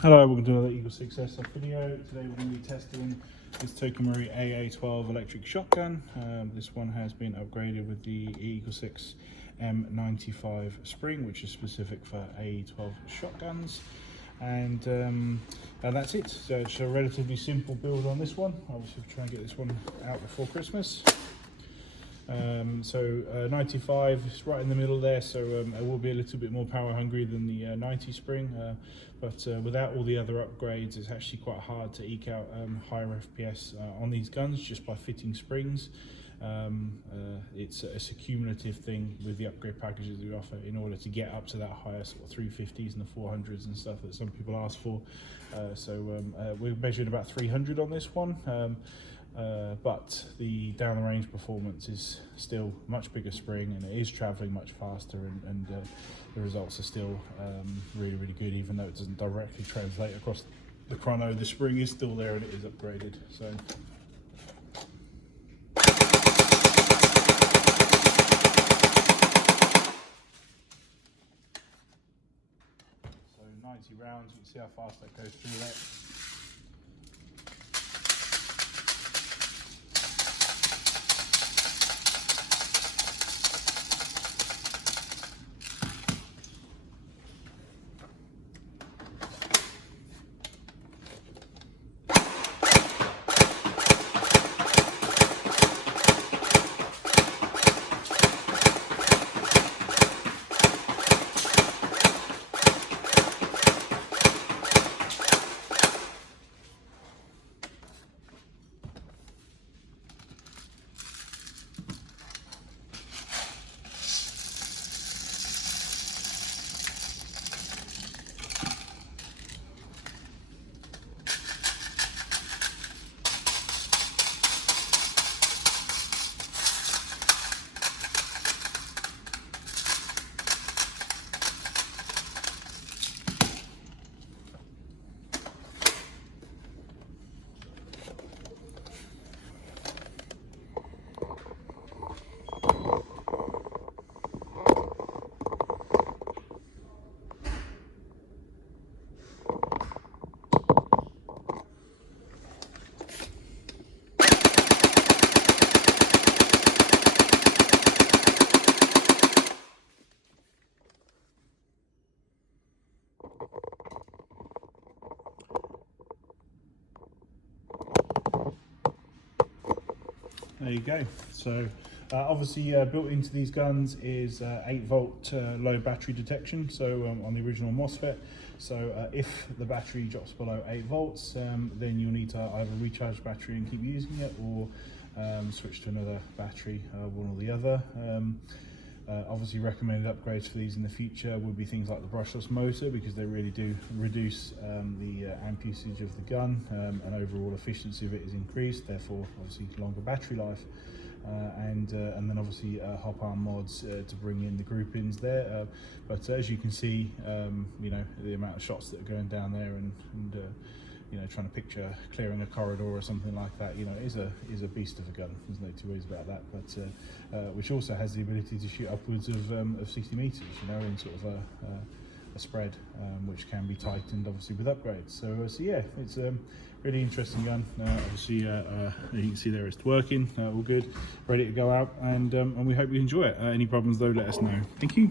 Hello, welcome to another EagleSix Airsoft video. Today we're going to be testing this TM AA12 electric shotgun. This one has been upgraded with the EagleSix M95 spring, which is specific for AA12 shotguns. And that's it. So it's a relatively simple build on this one. Obviously we'll try and get this one out before Christmas. 95 is right in the middle there, so it will be a little bit more power hungry than the 90 spring, but without all the other upgrades it's actually quite hard to eke out higher FPS on these guns just by fitting springs. It's a cumulative thing with the upgrade packages that we offer in order to get up to that higher sort of 350s and the 400s and stuff that some people ask for. We're measuring about 300 on this one. But the down the range performance is still much bigger spring, and it is traveling much faster, and the results are still really good, even though it doesn't directly translate across the chrono. The spring is still there and it is upgraded. So 90 rounds, you can see how fast that goes through that. There you go. So obviously built into these guns is 8-volt low battery detection, so on the original MOSFET. So if the battery drops below 8 volts, then you'll need to either recharge the battery and keep using it, or switch to another battery, one or the other. Obviously recommended upgrades for these in the future would be things like the brushless motor, because they really do reduce the amp usage of the gun, and overall efficiency of it is increased, therefore obviously longer battery life. And then obviously hop arm mods to bring in the groupings there, but as you can see, you know, the amount of shots that are going down there, and you know, trying to picture clearing a corridor or something like that, you know, is a beast of a gun. There's no two ways about that. But which also has the ability to shoot upwards of 60 meters, you know, in sort of a spread, which can be tightened obviously with upgrades. So yeah, it's a really interesting gun. Obviously you can see there it's working, all good, ready to go out, and we hope you enjoy it. Any problems though, let us know. Thank you.